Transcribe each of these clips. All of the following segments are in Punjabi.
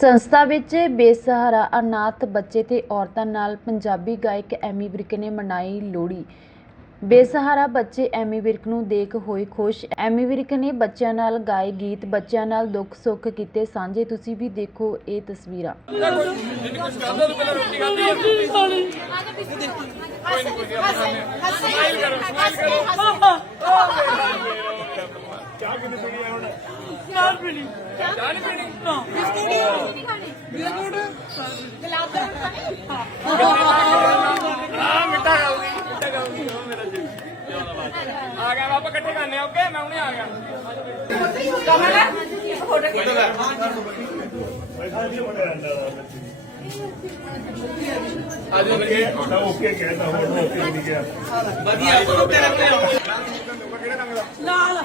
ਸੰਸਥਾ ਵਿੱਚ ਬੇਸਹਾਰਾ ਅਨਾਥ ਬੱਚੇ ਤੇ ਔਰਤਾਂ ਨਾਲ ਪੰਜਾਬੀ ਗਾਇਕ ਐਮੀ ਵਿਰਕ ਨੇ ਮਨਾਈ ਲੋਹੜੀ। ਬੇਸਹਾਰਾ ਬੱਚੇ ਐਮੀ ਵਿਰਕ ਨੂੰ ਦੇਖ ਹੋਏ ਖੁਸ਼। ਐਮੀ ਵਿਰਕ ਨੇ ਬੱਚਿਆਂ ਨਾਲ ਗਾਏ ਗੀਤ ਬੱਚਿਆਂ ਨਾਲ ਦੁੱਖ ਸੁੱਖ ਕੀਤੇ ਸਾਂਝੇ। ਤੁਸੀਂ ਵੀ ਦੇਖੋ ਇਹ ਤਸਵੀਰਾਂ। ਆ ਗਿਆ ਬਾਬਾ ਇਕੱਠੇ ਕਰਨੇ ਓਕੇ? ਮੈਂ ਹੁਣੇ ਆ ਗਿਆ। ਅੱਜ ਲੱਗੇ। ਤਾਂ ਓਕੇ ਕਹਿਤਾ ਹੁਣ ਓਕੇ ਨਹੀਂ ਗਿਆ ਵਧੀਆ ਤੇਰੇ ਕੋਲ ਕਿਹੜੇ ਰੰਗ ਦਾ ਲਾਲ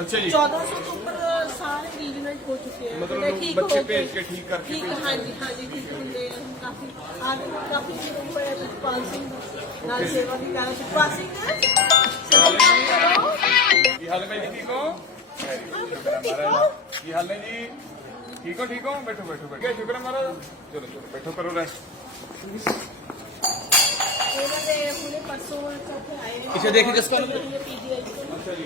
ਅੱਛਾ ਜੀ। 1400 ਤੋਂ ਉੱਪਰ ਸਾਰੇ ਰੀਜਨਲ ਹੋ ਚੁੱਕੇ ਆ ਮਤਲਬ ਤੇ ਲੋਕ ਠੀਕ ਬੱਚੇ ਹੋ ਗਏ। ਭੇਜ ਕੇ ਠੀਕ ਕਰਕੇ ਠੀਕ ਭੇਜ ਹਾਂਜੀ ਹਾਂਜੀ ਠੀਕ ਹੁੰਦੇ ਆ ਹੁਣ ਕਾਫੀ ਆਜ ਕਾਫੀ ਸ਼ੁਰੂ ਹੋਇਆ ਸੁਖਪਾਲ ਸਿੰਘ ਨਾਲ ਸੇਵਾ ਵੀ ਕਰ ਸੁਖਪਾਲ ਸਿੰਘ ਸੇਵਾ ਕਰੋ ਕੀ ਹਾਲ ਹੈ ਜੀ ਠੀਕ ਹੋ ਠੀਕ ਹੋ ਕੀ ਹਾਲ ਹੈ ਜੀ ਠੀਕ ਹੋ ਠੀਕ ਹੋ? ਬੈਠੋ ਬੈਠੋ ਬੈਠੋ। ਸ਼ੁਕਰ ਹੈ ਮਹਾਰਾਜ। ਚਲੋ ਚਲੋ ਬੈਠੋ ਕਰੋ ਰੈਸਟ ਇਹਨਾਂ ਦੇ ਹੁਣੇ ਪਰਸੋਂ ਚੌਥੇ ਆਏ ਨੇ। ਪਿੱਛੇ ਦੇਖੀ ਕਿਸ ਕੋਲ ਪੀਜੀਆਈ ਤੋਂ ਅੱਛਾ ਜੀ।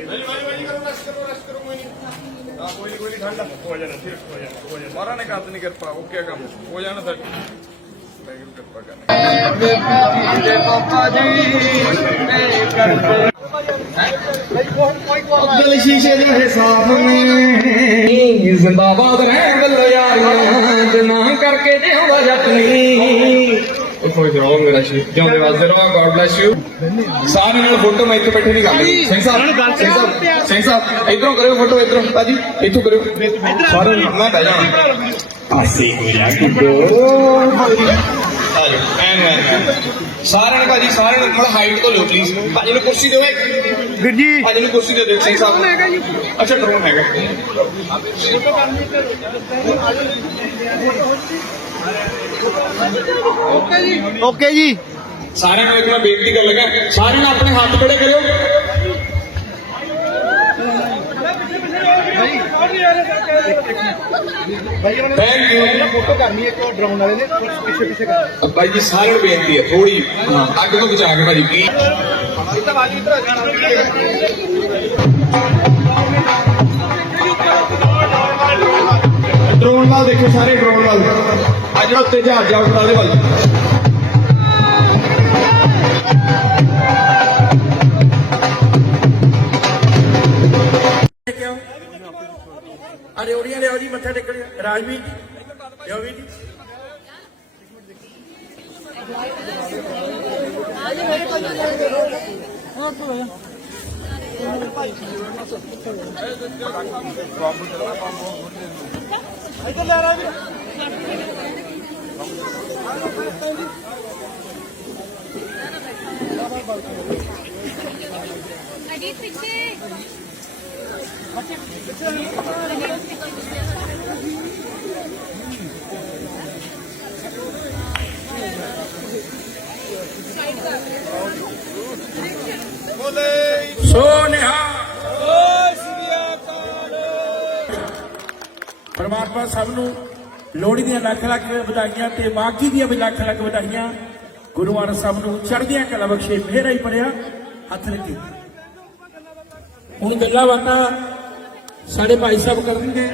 ਨਹੀਂ ਭਾਈ ਭਾਈ ਕਰੋ ਰੈਸਟ ਕਰੋ ਰੈਸਟ ਕਰੋ ਕੋਈ ਨਹੀਂ। ਆ ਕੋਈ ਨਹੀਂ ਕੋਈ ਨਹੀਂ ਠੰਡਾ ਹੋ ਜਾਣਾ ਫਿਰ ਹੋ ਜਾਣਾ ਹੋ ਜਾਣਾ। ਮਾਰਾ ਨੇ ਕਰ ਦੇਣੀ ਕਿਰਪਾ ਓਕੇ ਕੰਮ। ਹੋ ਜਾਣਾ ਸਰ। ਵਾਹਿਗੁਰੂ ਕਿਰਪਾ ਕਰਨੀ। ਅਬਦੁਲ ਸ਼ੀਸ਼ੇ ਦੇ ਹਿਸਾਬ ਨੇ। ਜ਼ਿੰਦਾਬਾਦ ਰਹਿਣ ਵੱਲੋਂ ਯਾਰੀਆਂ ਜਨਾ ਕਰਕੇ ਦੇਉਂਦਾ ਜੱਟਨੀ ਉਹ ਕੋਈ ਰੋਂਗ ਮੇਰਾ ਸ਼ੀ ਜਿਉਂਦੇ ਵਾਸਤੇ ਰਹੋ ਗੋਡ ਬlesਸ ਯੂ ਸਾਰੇ ਨਾਲ ਫੋਟੋ ਮੈਂ ਇੱਥੇ ਬੈਠੇ ਨਹੀਂ। ਕਰਨੀ ਸਿੰਘ ਸਾਹਿਬ ਸਿੰਘ ਸਾਹਿਬ ਸਿੰਘ ਸਾਹਿਬ ਇਧਰੋਂ ਕਰਿਓ ਫੋਟੋ ਇਧਰੋਂ। ਭਾਜੀ ਇੱਥੋਂ ਕਰਿਓ। ਸਾਰੇ ਮੈਂ ਬਹਿ ਜਾਣਾ। ਆਸੀ ਹੋ ਜਾ ਐਨ ਐਨ ਸਾਰਿਆਂ ਨੇ ਭਾਜੀ ਸਾਰਿਆਂ ਨੂੰ ਥੋੜਾ ਹਾਈਟ ਤੋਂ ਲਿਓ ਪਲੀਜ਼ ਭਾਜੀ ਨੂੰ ਕੁਰਸੀ ਦਿਓ ਇੱਕ। ਵੀਰ ਜੀ। ਭਾਜੀ ਨੂੰ ਕੁਰਸੀ ਦਿਓ ਸਿੰਘ ਸਾਹਿਬ। ਅੱਛਾ ਡਰੋਨ ਹੈਗਾ। ਓਕੇ ਜੀ। ਸਾਰਿਆਂ ਨੂੰ ਇੱਕ ਮੈਂ ਬੇਨਤੀ ਕਰਨ ਲੱਗਾ ਸਾਰਿਆਂ ਨੂੰ ਆਪਣੇ ਹੱਥ ਖੜੇ ਕਰਿਓ ਭਾਈ ਉਹਨਾਂ ਥੈਂਕ ਯੂ ਫੋਟੋ ਕਰਨੀ ਹੈ ਕਿ ਡਰਾਉਣ ਵਾਲੇ ਨੇ ਪਿੱਛੇ ਪਿੱਛੇ ਕਰ ਭਾਈ ਜੀ, ਸਾਰਿਆਂ ਨੂੰ ਬੇਨਤੀ ਹੈ ਥੋੜੀ ਅੱਗ ਤੋਂ ਬਚਾ ਕੇ ਭਾਜੀ, ਕੀ? ਡਰੋਨ ਨਾਲ ਦੇਖੋ ਸਾਰੇ ਡਰੋਨ ਨਾਲ। ਆ ਜਿਹੜਾ ਉੱਤੇ ਜਹਾਜ਼ ਜਾ ਵਾਲੇ ਵੱਲ। ਅਰੇ ਲਿਆਓ ਜੀ ਮੱਥਾ ਟੇਕਣ। ਰਾਜਵੀਰ ਜੀ ਲਿਆਓ ਵੀ ਜੀ। ਅਜੀ ਪਿੱਛੇ। ਸੋ ਨਿਹਾ ਪਰਮਾਤਮਾ ਸਭ ਨੂੰ ਲੋਹੜੀ ਦੀਆਂ ਲੱਖ ਲੱਖ ਵਧਾਈਆਂ ਤੇ ਮਾਘੀ ਦੀਆਂ ਵੀ ਲੱਖ ਲੱਖ ਵਧਾਈਆਂ। ਗੁਰੂ ਮਹਾਰਾਜ ਸਭ ਨੂੰ ਚੜ੍ਹਦੀਆਂ ਕਲਾ ਬਖਸ਼ੇ ਮੇਰਾ ਹੀ ਪੜਿਆ ਹੱਥ ਲੱਗੇ ਹੁਣ ਗੱਲਾਂ ਬਾਤਾਂ ਸਾਡੇ ਭਾਈ ਸਾਹਿਬ ਕਰਨਗੇ।